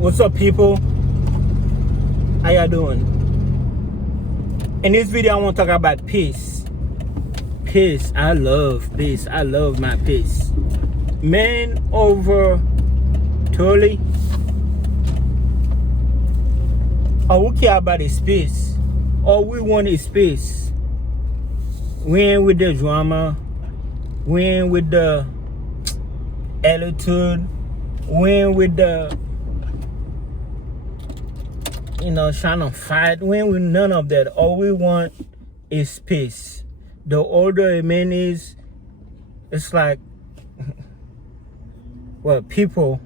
What's up, people? How y'all doing? In this video, I want to talk about peace. Peace. I love peace. I love my peace. Man over totally. All we care about is peace. All we want is peace. We ain't with the drama. We ain't with the attitude. We ain't with the trying to fight. We ain't with none of that. All we want is peace. The older a man is, it's like, well, people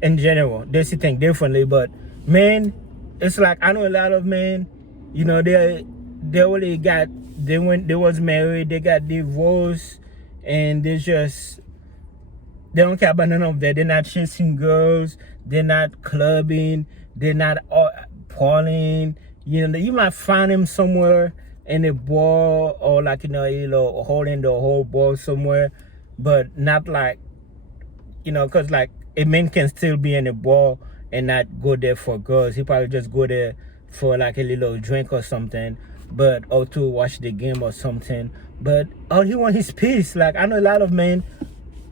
in general, they see things differently, but men, it's like, I know a lot of men, they only got, they was married, they got divorced, and they don't care about none of that. They're not chasing girls. They're not clubbing. They're not partying. You might find them somewhere in a bar or like, holding the whole bar somewhere, but not like, because like a man can still be in a bar and not go there for girls. He probably just go there for like a little drink or something, or to watch the game or something. But all he wants is peace. Like, I know a lot of men,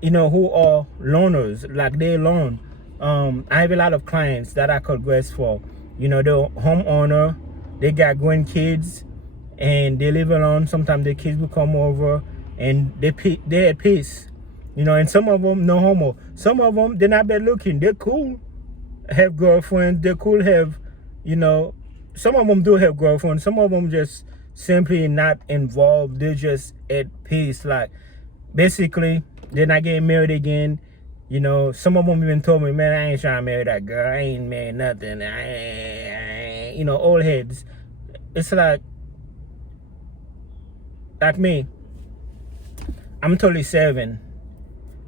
who are loners, like they alone. I have a lot of clients that I could dress for. They're homeowner, they got grandkids, and they live alone. Sometimes their kids will come over, and they're at peace. And some of them, no homo. Some of them, they're not bad looking. They're cool, have girlfriends. They're cool, have, some of them do have girlfriends. Some of them just simply not involved. They're just at peace. Like, basically, they're not getting married again. Some of them even told me, man, I ain't trying to marry that girl. I ain't married nothing. I ain't, old heads. It's like me. I'm 37.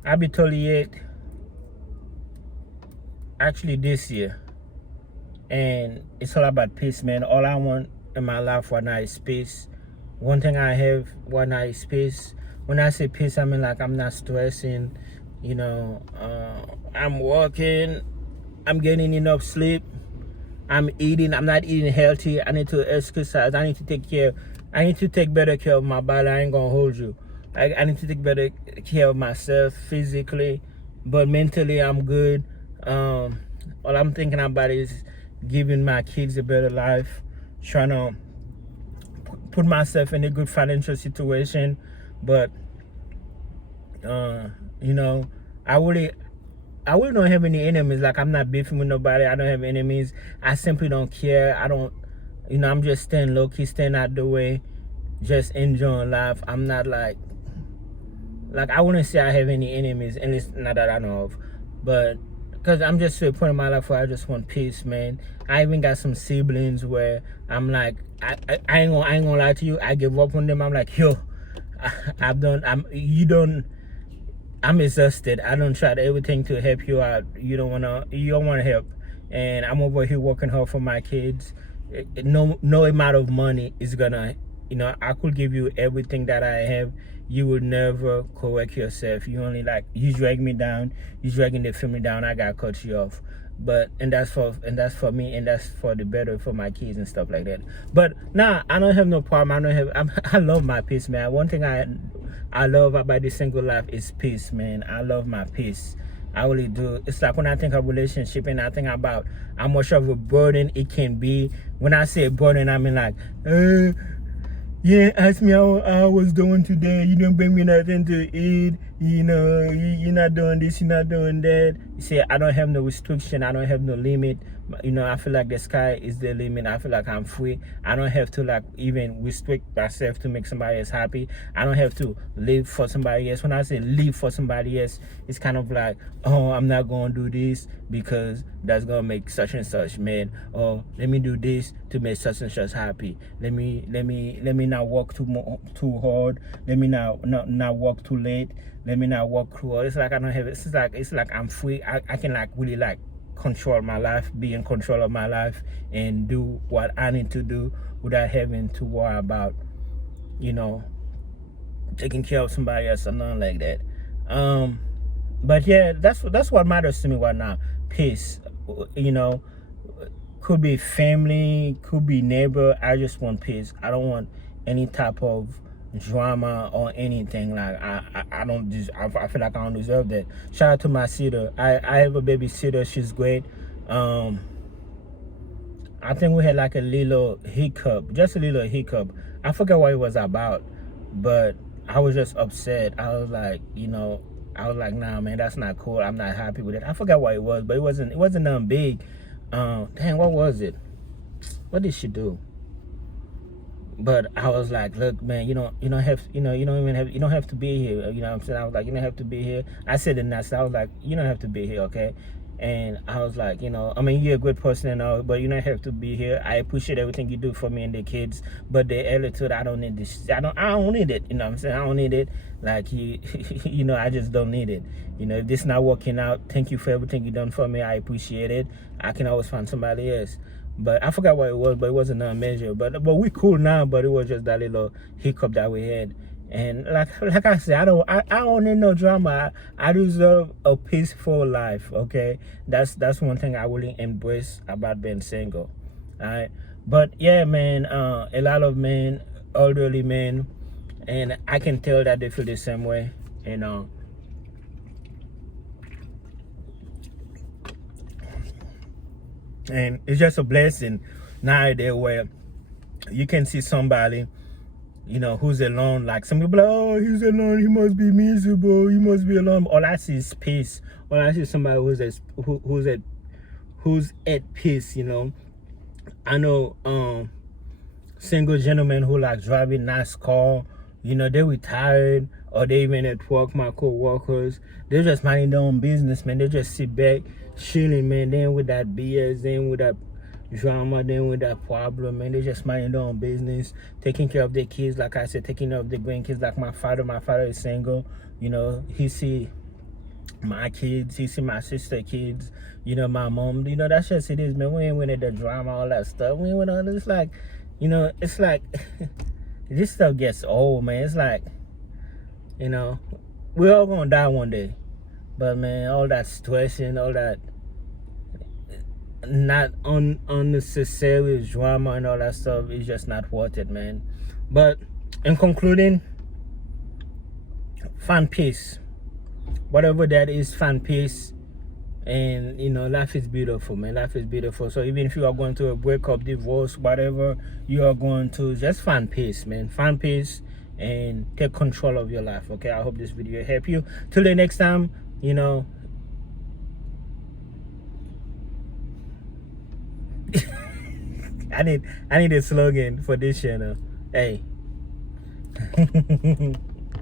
I'll be 38 actually this year. And it's all about peace, man. All I want in my life right now is peace. One thing I have right now is peace. When I say peace, I mean like I'm not stressing. I'm working, I'm getting enough sleep, I'm not eating healthy. I need to exercise. I need to take better care of my body. I ain't gonna hold you. I need to take better care of myself physically, but mentally I'm good. All I'm thinking about is giving my kids a better life, trying to put myself in a good financial situation. But I really don't have any enemies. Like, I'm not beefing with nobody. I don't have enemies. I simply don't care. I'm just staying low key, staying out the way, just enjoying life. I'm not like I wouldn't say I have any enemies, at least not that I know of. But because I'm just to a point in my life where I just want peace, man. I even got some siblings where I'm like, I ain't gonna lie to you. I give up on them. I'm like, yo, I'm exhausted. I don't try everything to help you out. You don't want to help. And I'm over here working hard for my kids. No amount of money is gonna, I could give you everything that I have. You will never correct yourself. You drag me down. You dragging the family down. I gotta cut you off. And that's for me, and that's for the better for my kids and stuff like that. But I don't have no problem. I love my peace, man. One thing I love about this single life is peace, man. I love my peace. I really do. It's like when I think of relationship and I think about how much of a burden it can be. When I say burden, I mean like, you didn't ask me how I was doing today. You didn't bring me nothing to eat. You're not doing this, you're not doing that. You see, I don't have no restriction. I don't have no limit. I feel like the sky is the limit. I feel like I'm free. I don't have to even restrict myself to make somebody else happy. I don't have to live for somebody else. When I say live for somebody else, it's kind of like, oh, I'm not going to do this because that's going to make such and such mad. Or let me do this to make such and such happy. Let me not work too hard. Let me not work too late. Let me not work too hard. It's like I don't have it. It's like I'm free. I can really control my life, be in control of my life, and do what I need to do without having to worry about, taking care of somebody else or nothing like that. But yeah, that's what matters to me right now. Peace. You know, could be family, could be neighbor. I just want peace. I don't want any type of drama or anything. Like I don't I feel like I don't deserve that. Shout out to my sitter. I have a babysitter. She's great. Um, I think we had like a little hiccup, just a little hiccup. I forget what it was about, but I was just upset. I was like, I was like, nah, man, that's not cool. I'm not happy with it. I forgot what it was, but it wasn't nothing big. Dang, what was it? What did she do? But I was like, look, man, you don't have to be here. You know what I'm saying? I was like, you don't have to be here. I said it not. I was like, you don't have to be here, okay? And I was like, I mean, you're a good person and all, but you don't have to be here. I appreciate everything you do for me and the kids, but the attitude, I don't need this. I don't need it. You know what I'm saying? I don't need it. Like I just don't need it. If this not working out, thank you for everything you done for me. I appreciate it. I can always find somebody else. But I forgot what it was, but it wasn't a measure. But we cool now, but it was just that little hiccup that we had. And like I said, I don't need no drama. I deserve a peaceful life. Okay, that's one thing I really embrace about being single. All right, but yeah, man, a lot of men, elderly men, and I can tell that they feel the same way. And it's just a blessing nowadays where you can see somebody who's alone. Like some people are like, oh, he's alone, he must be miserable, he must be alone. All I see is peace. All I see is somebody who's at peace. I know single gentlemen who like driving nice car, they retired, or they even at work, my co-workers, they're just minding their own business, man. They just sit back chilling, man. Then with that BS, then with that drama, then with that problem, man. They just minding their own business, taking care of their kids, like I said, taking care of their grandkids. Like my father is single. He see my kids, he see my sister kids, my mom. That's just it is, man. We ain't winning the drama, all that stuff. We ain't winning all this. Like, it's like this stuff gets old, man. It's like, we're all gonna die one day. But man, all that stressing, all that not unnecessary drama and all that stuff is just not worth it, man. But in concluding, find peace. Whatever that is, find peace. And life is beautiful, man. Life is beautiful. So even if you are going through a breakup, divorce, whatever you are going to, just find peace, man. Find peace and take control of your life. Okay, I hope this video helped you. Till the next time, I need a slogan for this channel. Hey.